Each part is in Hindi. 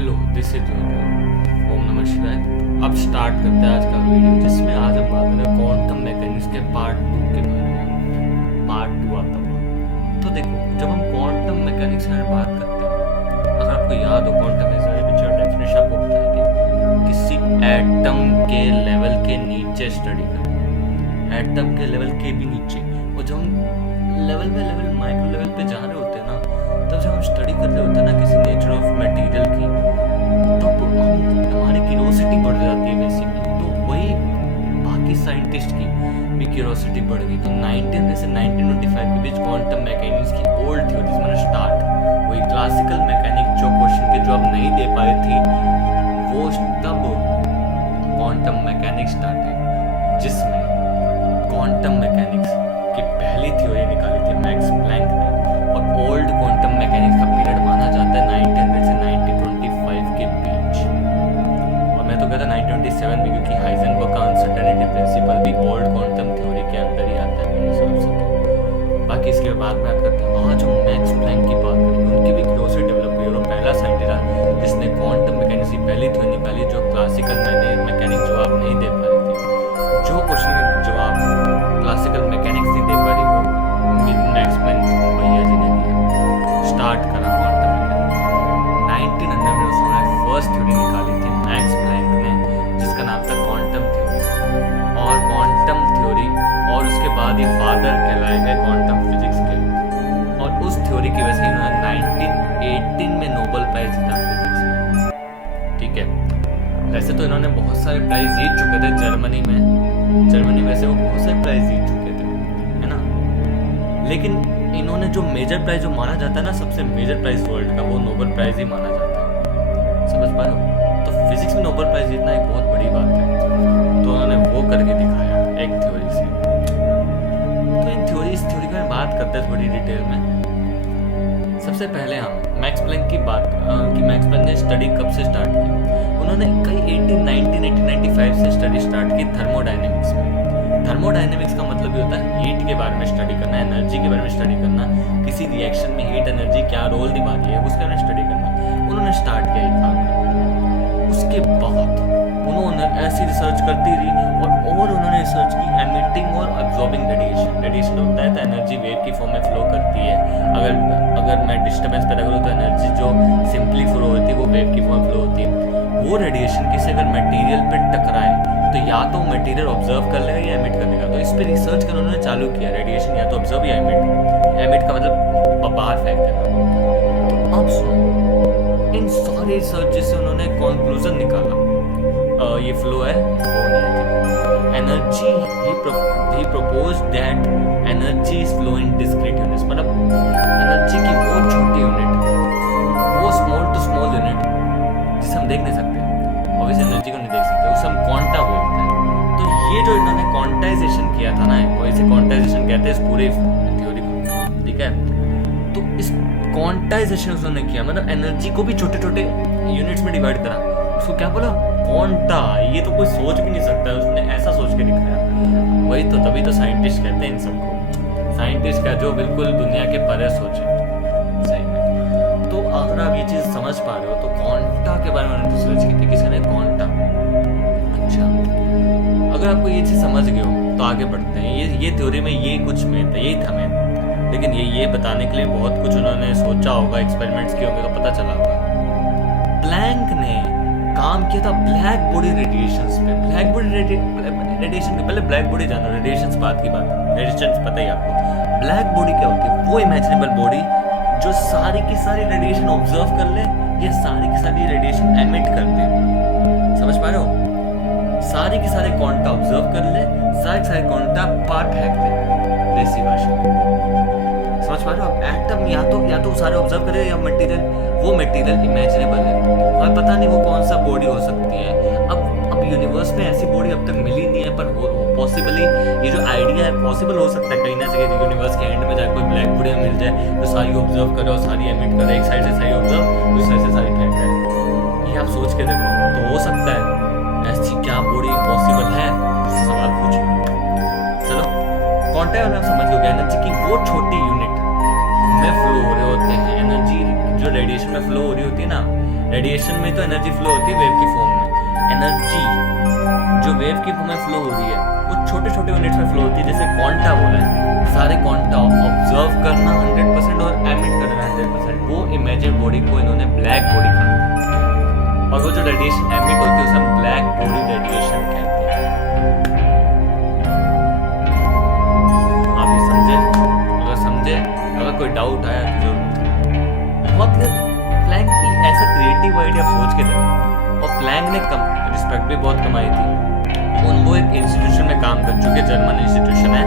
हेलो, दिस इज ओम नमः शिवाय। अब स्टार्ट करते हैं आज का वीडियो, जिसमें आज हम बात करें क्वांटम मैकेनिक्स के पार्ट 2 के बारे में। पार्ट 2 आता हुआ तो देखो, जब हम क्वांटम मैकेनिक्स में बात करते हैं, अगर आपको याद हो, क्वांटम डेफिनेशन आपको बताई थी, किसी एटम के लेवल के नीचे स्टडी करना, एटम के लेवल के भी नीचे। और जब हम level by level micro level पे जा रहे होते हैं ना, तब जब हम स्टडी कर रहे होते हैं ना किसी नेचर ऑफ मटेरियल की, तब हमारी क्यूरोसिटी बढ़ जाती है बेसिकली। तो वही बाकी साइंटिस्ट की भी क्यूरोसिटी बढ़ गई। तो 1925 के बीच क्वांटम मैकेनिक्स की ओल्ड थ्योरीज मतलब स्टार्ट, वही क्लासिकल मैकेनिक्स जो क्वेश्चन के जवाब नहीं दे पाई थी, वो तब क्वांटम मैकेनिक्स स्टार्ट है, जिसमें क्वांटम मैकेनिक्स की पहली थ्योरी निकाली थी मैक्स प्लैंक ने। और ओल्ड क्वांटम मैकेनिक्स का पीरियड माना जाता है 1900 से 1925 के बीच। और मैं तो कहता 1927 में, क्योंकि हाइजेनबर्ग का अनसर्टेनिटी प्रिंसिपल भी ओल्ड क्वांटम थ्योरी के अंदर ही आता है मेरे हिसाब से। बाकी इसके बाद में बात करते हैं, आज हम मैक्स प्लैंक की बात करेंगे। उनकी भी क्यूरोसिटी डेवलप हुई और पहला साइंटिस्ट था जिसने क्वांटम मैकेनिक्स की पहली थ्योरी निकाली, जो क्लासिकल मैकेनिक्स जवाब नहीं दे पा रही थी। जो क्वेश्चन के जवाब क्लासिकल मैकेनिक्स नहीं दे पा रही, वो मैक्स प्लैंक भैया जी ने दिया। स्टार्ट करा क्वांटम मैकेनिक्स 1900 में। उसने फर्स्ट थ्योरी निकाली थी मैक्स प्लैंक ने, जिसका नाम था क्वांटम थ्योरी। और क्वांटम थ्योरी और उसके बाद ये फादर कहलाए गए क्वांटम फिजिक्स के। और उस थ्योरी की वजह से इन्होंने 1918 में नोबेल प्राइज जीता फिजिक्स में। ठीक है, वैसे तो इन्होंने बहुत सारे प्राइज जीत चुके थे जर्मनी में वैसे वो बहुत सारे प्राइज जीत चुके थे, है ना। लेकिन इन्होंने जो मेजर प्राइज जो माना जाता है ना, सबसे मेजर प्राइज वर्ल्ड का, वो नोबेल प्राइज ही माना जाता है। समझ पा रहे हो? तो फिजिक्स में नोबेल प्राइज जीतना एक बहुत बड़ी बात है। तो उन्होंने वो करके दिखाया एक थ्योरी से। तो इस थ्योरी की बात करते हैं थोड़ी डिटेल में। सबसे पहले हम मैक्स प्लैंक की बात कि मैक्स प्लैंक ने स्टडी कब से स्टार्ट की। उन्होंने कई 1895 से स्टडी स्टार्ट की थर्मोडायनेमिक्स में। थर्मोडायनेमिक्स का मतलब ये होता है हीट के बारे में स्टडी करना, एनर्जी के बारे में स्टडी करना, किसी रिएक्शन में हीट एनर्जी क्या रोल निभा रही है उसके बारे में स्टडी करना। उन्होंने स्टार्ट किया एक काम। उसके बाद उन्होंने ऐसी रिसर्च करती रही और उन्होंने रिसर्च की एमिटिंग और अब्जॉर्बिंग रेडिएशन होता है तो एनर्जी वेव की फॉर्म में फ्लो करती है। अगर मैं डिस्टर्बेंस पैदा करूँ तो एनर्जी जो सिंपली फ्लो होती है वो वेव की फॉर्म में फ्लो होती है। वो रेडिएशन किसी अगर मटेरियल पे टकराए तो या तो मटेरियल ऑब्जर्व कर लेगा या एमिट कर लेगा। तो इस पर रिसर्च करना उन्होंने चालू किया, रेडिएशन या तो ऑब्जर्व या एमिट का मतलब बाहर फेंक देना। अब सुनो, इन सारी रिसर्च से उन्होंने कंक्लूजन निकाला, ये फ्लो है वो नहीं है। Energy he proposed that energy is flow in discrete units, मतलब एनर्जी की वो छोटी यूनिट, वो स्मॉल टू स्मॉल यूनिट जिसे हम देख नहीं सकते, ऑब्वियसली एनर्जी को नहीं देख सकते, उसे हम क्वांटा बोलते हैं। तो ये जो इन्होंने क्वांटाइजेशन किया था ना, वो इसे क्वांटाइजेशन कहते हैं इस पूरे थ्योरी को। ठीक है, तो इस क्वांटाइजेशन उन्होंने किया, मतलब एनर्जी को भी छोटे छोटे यूनिट्स में डिवाइड करा। उसको क्या बोला? क्वांटा। ये तो कोई सोच भी नहीं सकता, उसने ऐसा सोच के दिखाया। वही तो, तभी तो साइंटिस्ट कहते हैं इन सबको। साइंटिस्ट का जो बिल्कुल दुनिया के परे सोचे, सही में। तो अगर आप ये चीज़ समझ पा रहे हो, तो क्वांटा के बारे में रिसर्च की थी किसी ने, क्वांटा। अच्छा, अगर आपको ये चीज़ समझ गए हो तो आगे बढ़ते हैं। ये थ्योरी में ये कुछ में था, यही था मैं, लेकिन ये बताने के लिए बहुत कुछ उन्होंने सोचा होगा, एक्सपेरिमेंट्स किए होंगे तो पता चला होगा। प्लैंक ने काम किया था ब्लैक बॉडी रेडिएशंस पे। ब्लैक बॉडी रेडिएशन के पहले ब्लैक बॉडी जानो, रेडिएशंस बाद की बात, रेडिएशंस पता ही आपको। ब्लैक बॉडी क्या होती है? वो इमेजिनेबल बॉडी जो सारी की सारी रेडिएशन ऑब्जर्व कर ले या सारी की सारी रेडिएशन एमिट कर दे। समझ पा रहे हो? सारी की सारी क्वांटा ऑब्जर्व कर ले, सारे सारे क्वांटा पार फेंक दे, देसी भाषा। समझ पा रहे हो? अब एटम या तो सारे ऑब्जर्व करे या वो मटेरियल इमेजिनेबल है और पता नहीं वो कौन सा बॉडी हो सकती है। अब यूनिवर्स में ऐसी बॉडी अब तक मिली नहीं है, पर पॉसिबली ये जो आइडिया है पॉसिबल हो सकता है कहीं ना कहीं यूनिवर्स के एंड में जाए कोई ब्लैक बॉडी मिल जाए जो सारी ऑब्जर्व करे और सारी एमिट करे, एक साइड से सारी ऑब्जर्व, दूसरी साइड से सारी फेंक करे। ये आप सोच के देखो, तो हो सकता है ऐसी क्या बॉडी पॉसिबल है, इससे सवाल पूछो। चलो, क्वांटा वाला समझ गए, एनर्जी की वो छोटी यूनिट में फ्लो हो रहे होते हैं, एनर्जी जो रेडिएशन में फ्लो हो रही रही होती है ना, रेडिएशन में तो एनर्जी फ्लो होती है वेव की फॉर्म में। एनर्जी जो वेव की फॉर्म में फ्लो हो रही है वो छोटे छोटे यूनिट्स में फ्लो होती है। जैसे क्वांटा बोला है, सारे क्वांटा ऑब्जर्व करना 100% और एमिट करना 100%। वो इमेजिन बॉडी को इन्होंने ब्लैक बॉडी कहा, और वो जो रेडिएशन एमिट होती है उसे हम ब्लैक बॉडी रेडिएशन कहते हैं। आप ये समझे? अगर कोई डाउट आया तो जरूर बहुत प्लैंक की ऐसा क्रिएटिव आइडिया सोच के देखो, और प्लैंक ने रिस्पेक्ट भी बहुत कमाई थी। वो एक इंस्टीट्यूशन में काम कर चुके, जर्मन इंस्टीट्यूशन है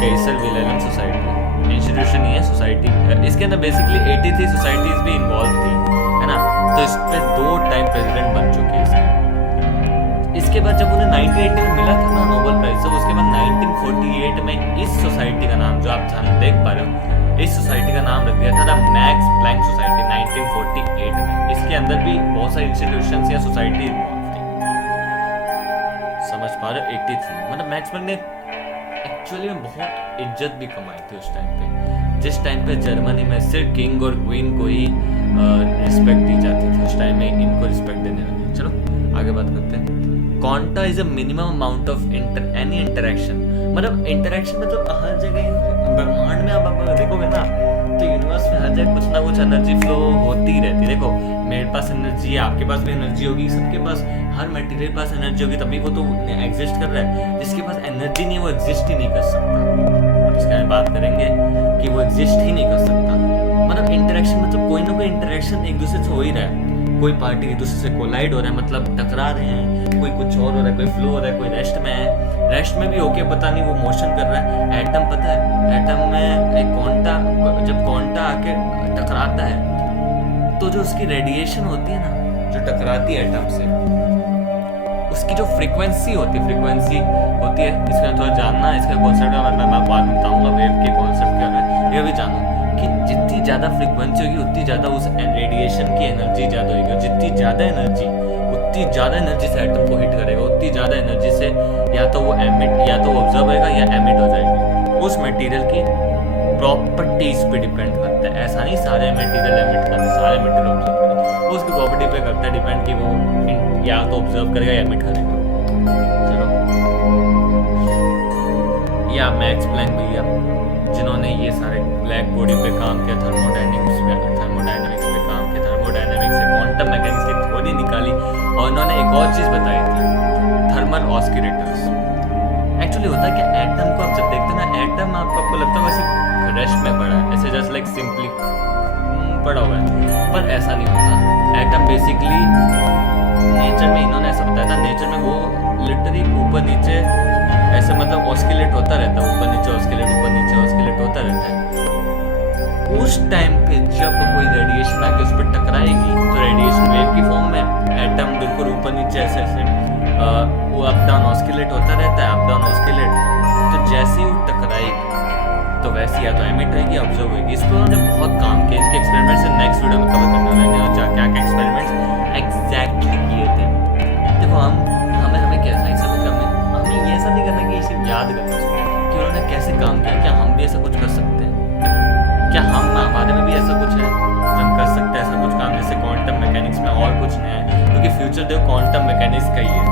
काइजर विल्हेल्म सोसाइटी इंस्टीट्यूशन ही है सोसाइटी। इसके अंदर बेसिकली 83 सोसाइटीज भी इन्वॉल्व थी, है ना। तो इस पे 2 टाइम प्रेसिडेंट बन चुके हैं। इसके बाद जब उन्हें 1980 में मिला था ना नोबेल प्राइज, तो उसके बाद 1948 में इस सोसाइटी का नाम, जो आप देख पा रहे हो, इस सोसाइटी का नाम रख दिया था मैक्स प्लैंक सोसाइटी 1948 में। इसके अंदर भी बहुत सारे इंस्टीट्यूशंस या सोसाइटी इन्वॉल्व थी, समझ पा रहे हो। 83 मतलब मैक्स प्लैंक ने एक्चुअली में बहुत इज्जत भी कमाई थी उस टाइम पे, जिस टाइम पे जर्मनी में सिर्फ किंग और क्वीन को ही रिस्पेक्ट दी जाती थी। उस टाइम में इनको रिस्पेक्ट देने लगे। चलो आगे बात करते हैं। Quanta is a minimum amount of any interaction, मतलब इंटरेक्शन मतलब हर जगह ब्रह्मांड में आप देखोगे ना, तो यूनिवर्स में हर जगह कुछ ना कुछ एनर्जी फ्लो होती ही रहती है। देखो मेरे पास एनर्जी है, आपके पास भी एनर्जी होगी, सबके पास, हर मटेरियल के पास एनर्जी होगी, तभी वो तो एग्जिस्ट कर रहा है। जिसके पास एनर्जी नहीं है वो एग्जिस्ट ही नहीं कर सकता। अब इसके बारे में बात करेंगे कि वो एग्जिस्ट ही नहीं कर सकता। मतलब इंटरेक्शन मतलब कोई ना कोई इंटरेक्शन एक दूसरे से हो ही रहा है। कोई पार्टी एक दूसरे से कोलाइड हो रहा है, मतलब टकरा रहे हैं, कोई कुछ और हो रहा है, कोई फ्लो हो रहा है, कोई रेस्ट में है, रेस्ट में भी होके पता नहीं वो मोशन कर रहा है। एटम पता है, एटम में एक क्वांटा, जब क्वांटा आके टकराता है तो जो उसकी रेडिएशन होती है ना, जो टकराती है एटम से, उसकी जो फ्रीक्वेंसी होती है इसका थोड़ा जानना है। इसका कॉन्सेप्ट मैं बाद में बताऊंगा, वेव के कॉन्सेप्ट क्या है ये भी जानो कि जितनी ज़्यादा फ्रीक्वेंसी होगी उतनी ज़्यादा उस रेडिएशन की एनर्जी ज़्यादा होगी, और जितनी ज़्यादा एनर्जी उतनी ज़्यादा एनर्जी से एटम को हिट करेगा, उतनी ज़्यादा एनर्जी से या तो वो एमिट, या तो ऑब्जर्व होगा या एमिट हो जाएगी। उस मटेरियल की प्रॉपर्टीज पे डिपेंड करता है। ऐसा नहीं सारे मटेरियल एमिट करते, सारे मटेरियल ऑब्जर्व करेंगे, वो उसकी प्रॉपर्टी पे करता है डिपेंड कि वो या तो ऑब्जर्व करेगा या एमिट करेगा। चलो, या मैक्स प्लैंक भैया जिन्होंने ये सारे ब्लैक बॉडी पे काम किया, थर्मोडायनेमिक्स पे काम किया, थर्मोडायनेमिक्स से क्वांटम मैकेनिक्स की थ्योरी निकाली, और उन्होंने एक और चीज़ बताई थी, थर्मल ऑस्किलेटर्स। एक्चुअली होता है कि एटम को आप जब देखते हैं ना, एटम आपको लगता है वैसे रेस्ट में पड़ा है, ऐसे जस्ट लाइक सिंपली पड़ा हुआ है, पर ऐसा नहीं होता। एटम बेसिकली नेचर में, इन्होंने ऐसा बताया था, नेचर में वो लिटरली ऊपर नीचे ऐसे मतलब ऑस्किलेट होता रहता है, ऊपर नीचे ऑस्किलेट, ऊपर नीचे ऑस्किलेट होता रहता है। उस टाइम पे जब कोई रेडिएशन आके उस पर टकराएगी तो रेडिएशन वेव की फॉर्म में एटम बिल्कुल ऊपर नीचे ऐसे ऐसे वो अप डाउन ऑस्किलेट होता रहता है, अप डाउन ऑस्किलेट। तो जैसे ही वो टकराएगी तो वैसे या तो एमिट होगी, ऑब्जर्व होगी। इस पर उन्होंने बहुत काम किया। इसके एक्सपेरिमेंट्स से नेक्स्ट वीडियो में कवर करने वाले हैं, क्या क्या एक्सपेरिमेंट्स एग्जैक्टली किए थे। देखो हमें क्या साइंस में करना, हमें ये ऐसा नहीं करना कि सिर्फ याद करना उसको कि उन्होंने कैसे काम किया। क्या हम भी ऐसा कुछ कर सकते हैं? क्या हमारे में भी ऐसा कुछ है जो हम कर सकते हैं ऐसा कुछ काम, जैसे क्वांटम मैकेनिक्स में और कुछ नया है? क्योंकि फ्यूचर देखो क्वांटम मैकेनिक्स का ही है,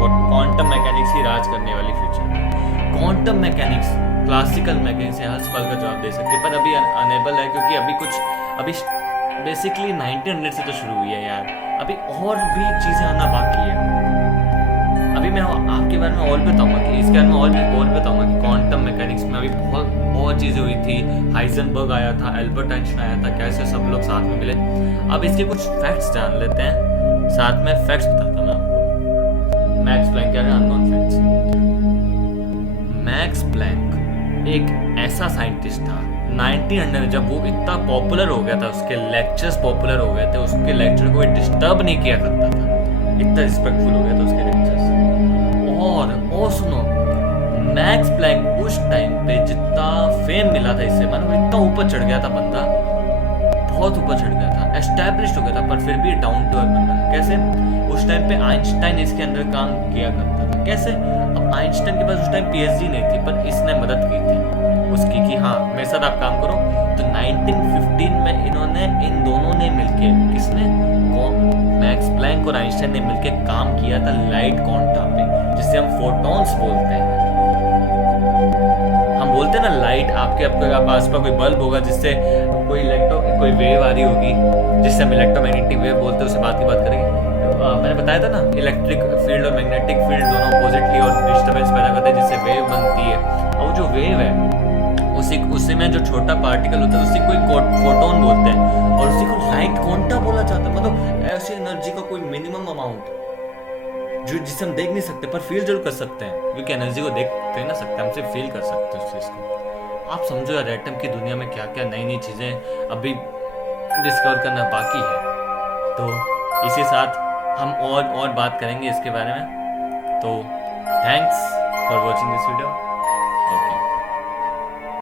और क्वांटम मैकेनिक्स ही राज करने वाली future. Quantum mechanics classical mechanics से हर सवाल का जवाब दे सकते हैं, पर अभी अनेबल है, क्योंकि अभी बेसिकली 1900 से तो शुरू हुई है यार, अभी और भी चीज़ें आना बाकी है। अभी मैं आपके बारे में और बताऊंगा कि इसके बारे में और बताऊंगा कि क्वांटम मैकेनिक्स में अभी बहुत चीज़ें हुई थी। हाइजेनबर्ग आया था, एल्बर्ट आइंस्टाइन आया था, कैसे सब लोग साथ में मिले। अब इसके कुछ फैक्ट्स जान लेते हैं, साथ में फैक्ट्स बताता मैं आपको। मैक्स प्लैंक क्या है? Unknown facts. मैक्स प्लैंक एक ऐसा साइंटिस्ट था 1900 में, जब वो इतना पॉपुलर हो गया था, उसके लेक्चर्स पॉपुलर हो गए थे, उसके लेक्चर को डिस्टर्ब नहीं किया करता था, इतना रिस्पेक्टफुल हो गया था उसके लेक्चर्स। और सुनो, मैक्स प्लैंक उस टाइम पे जितना फेम मिला था इससे, मतलब इतना ऊपर चढ़ गया था बंदा, बहुत ऊपर चढ़ गया था, एस्टैब्लिश्ड हो गया था, पर फिर भी डाउन टू अर्थ बंदा। कैसे? उस टाइम पे आइंस्टाइन इसके अंदर काम किया करता था। कैसे? अब आइंस्टाइन के पास उस टाइम पीएचडी नहीं थी, पर इसने मदद की थी उसकी कि हाँ मेरे साथ आप काम करो, तो 1915 में इन दोनों ने मिलके, किसने, मैक्स प्लैंक और आइंस्टाइन ने मिलके काम किया था लाइट क्वांटा पे, जिसे हम फोटॉन्स बोलते हैं। हम बोलते हैं ना लाइट, आपके आस पास कोई बल्ब होगा जिससे कोई वेव आ रही होगी, जिससे हम इलेक्ट्रोमैग्नेटिक वेव बोलते हैं, उससे बात करेंगे। मैंने बताया था ना, इलेक्ट्रिक फील्ड और मैग्नेटिक फील्ड दोनों अपोजिटली और डिस्टर्बेंस पैदा करते हैं, जिससे वेव बनती है। और वो जो वेव है उसी में जो छोटा पार्टिकल होता है उसी को फोटोन बोलते हैं, और उसी को लाइट क्वांटा बोला जाता है। मतलब ऐसी एनर्जी का कोई मिनिमम अमाउंट जो जिसे हम देख नहीं सकते पर फील जरूर कर सकते हैं, क्योंकि एनर्जी को देख ना सकते, हम सिर्फ फील कर सकते हैं उस चीज़ को। आप समझो यार, एटम की दुनिया में क्या क्या नई नई चीज़ें अभी डिस्कवर करना बाकी है। तो इसी साथ हम और बात करेंगे इसके बारे में। तो thanks for watching this video.